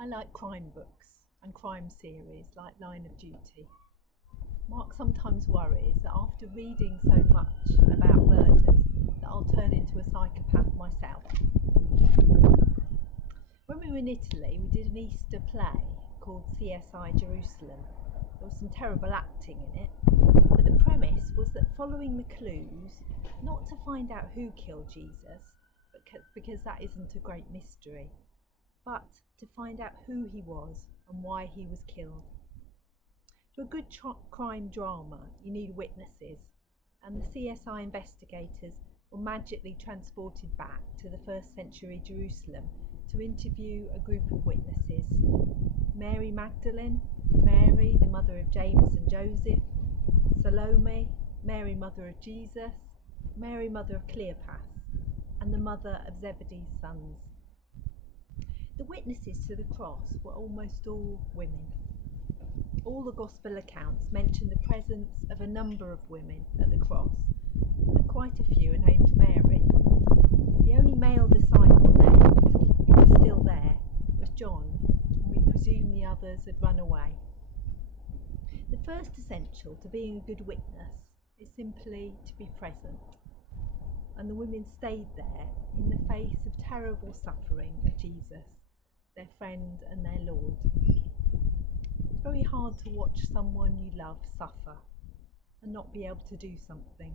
I like crime books and crime series like Line of Duty. Mark sometimes worries that after reading so much about murders that I'll turn into a psychopath myself. When we were in Italy, we did an Easter play called CSI Jerusalem. There was some terrible acting in it, but the premise was that following the clues, not to find out who killed Jesus, because that isn't a great mystery, but to find out who he was and why he was killed. For a good crime drama, you need witnesses, and the CSI investigators were magically transported back to the first century Jerusalem to interview a group of witnesses. Mary Magdalene, Mary, the mother of James and Joseph, Salome, Mary, mother of Jesus, Mary, mother of Cleopas, and the mother of Zebedee's sons. The witnesses to the cross were almost all women. All the Gospel accounts mention the presence of a number of women at the cross, but quite a few are named Mary. The only male disciple named, who was still there, was John, and we presume the others had run away. The first essential to being a good witness is simply to be present, and the women stayed there in the face of terrible suffering of Jesus, their friend and their Lord. It's very hard to watch someone you love suffer and not be able to do something.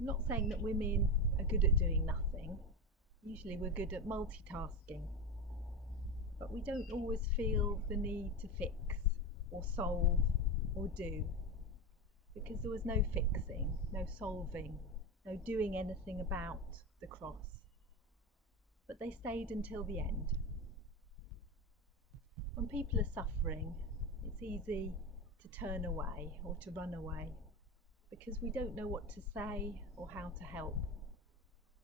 I'm not saying that women are good at doing nothing. Usually we're good at multitasking, but we don't always feel the need to fix or solve or do, because there was no fixing, no solving, no doing anything about the cross. But they stayed until the end. When people are suffering, it's easy to turn away or to run away because we don't know what to say or how to help.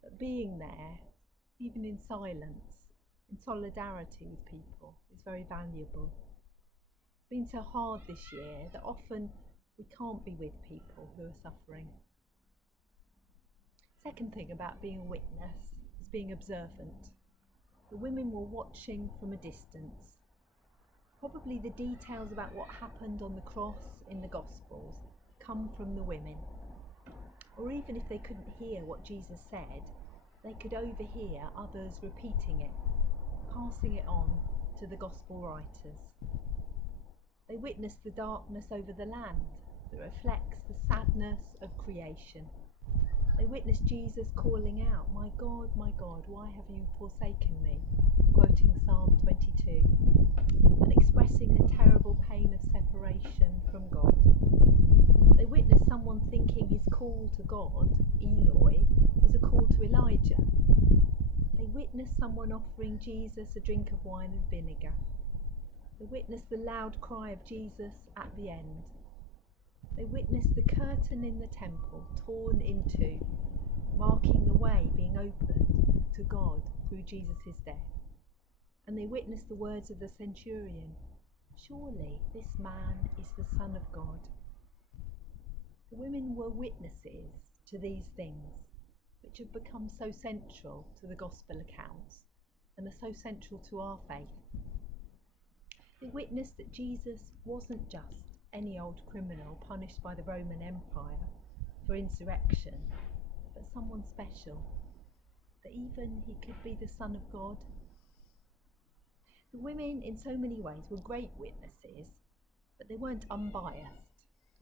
But being there, even in silence, in solidarity with people, is very valuable. It's been so hard this year that often we can't be with people who are suffering. Second thing about being a witness is being observant. The women were watching from a distance. Probably the details about what happened on the cross in the Gospels come from the women. Or even if they couldn't hear what Jesus said, they could overhear others repeating it, passing it on to the Gospel writers. They witnessed the darkness over the land that reflects the sadness of creation. They witnessed Jesus calling out, my God, why have you forsaken me?" quoting Psalm 22, and expressing the terrible pain of separation from God. They witnessed someone thinking his call to God, Eloi, was a call to Elijah. They witnessed someone offering Jesus a drink of wine and vinegar. They witnessed the loud cry of Jesus at the end. They witnessed the curtain in the temple torn in two, marking the way being opened to God through Jesus' death. And they witnessed the words of the centurion, "Surely this man is the Son of God." The women were witnesses to these things, which have become so central to the Gospel accounts and are so central to our faith. They witnessed that Jesus wasn't just any old criminal punished by the Roman Empire for insurrection, but someone special, that even he could be the Son of God. The women in so many ways were great witnesses, but they weren't unbiased.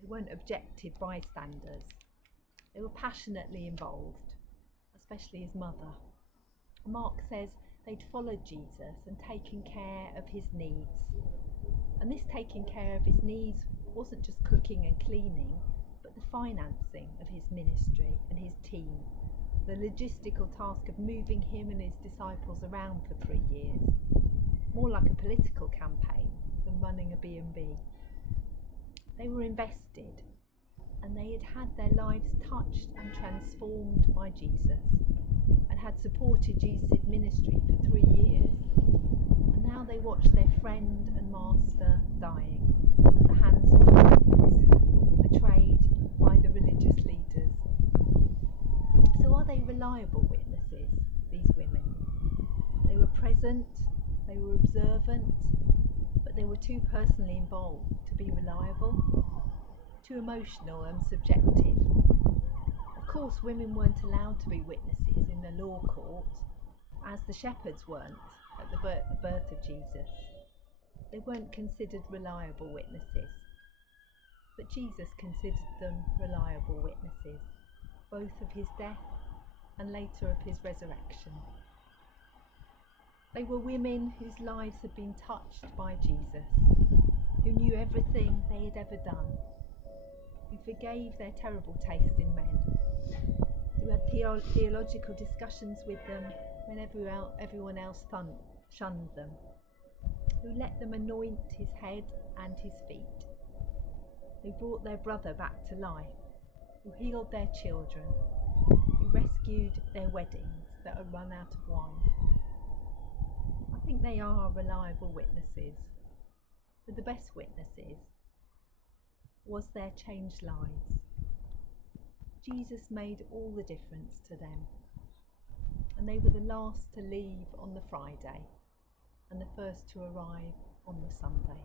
They weren't objective bystanders. They were passionately involved, especially his mother. Mark says they'd followed Jesus and taken care of his needs. And this taking care of his needs wasn't just cooking and cleaning, but the financing of his ministry and his team, the logistical task of moving him and his disciples around for 3 years, more like a political campaign than running a B&B. They were invested, and they had had their lives touched and transformed by Jesus, and had supported Jesus' ministry for 3 years. And now they watched their friend and master dying at the hands of the Romans, betrayed by the religious leaders. So are they reliable witnesses, these women? They were present, They were observant, but they were too personally involved to be reliable, too emotional and subjective. Of course, women weren't allowed to be witnesses in the law court, as the shepherds weren't at the birth of Jesus. They weren't considered reliable witnesses, but Jesus considered them reliable witnesses, both of his death and later of his resurrection. They were women whose lives had been touched by Jesus, who knew everything they had ever done, who forgave their terrible taste in men, who had theological discussions with them when everyone else shunned them, who let them anoint his head and his feet, who brought their brother back to life, who healed their children, who rescued their weddings that had run out of wine. I think they are reliable witnesses, but the best witnesses was their changed lives. Jesus made all the difference to them, and they were the last to leave on the Friday and the first to arrive on the Sunday.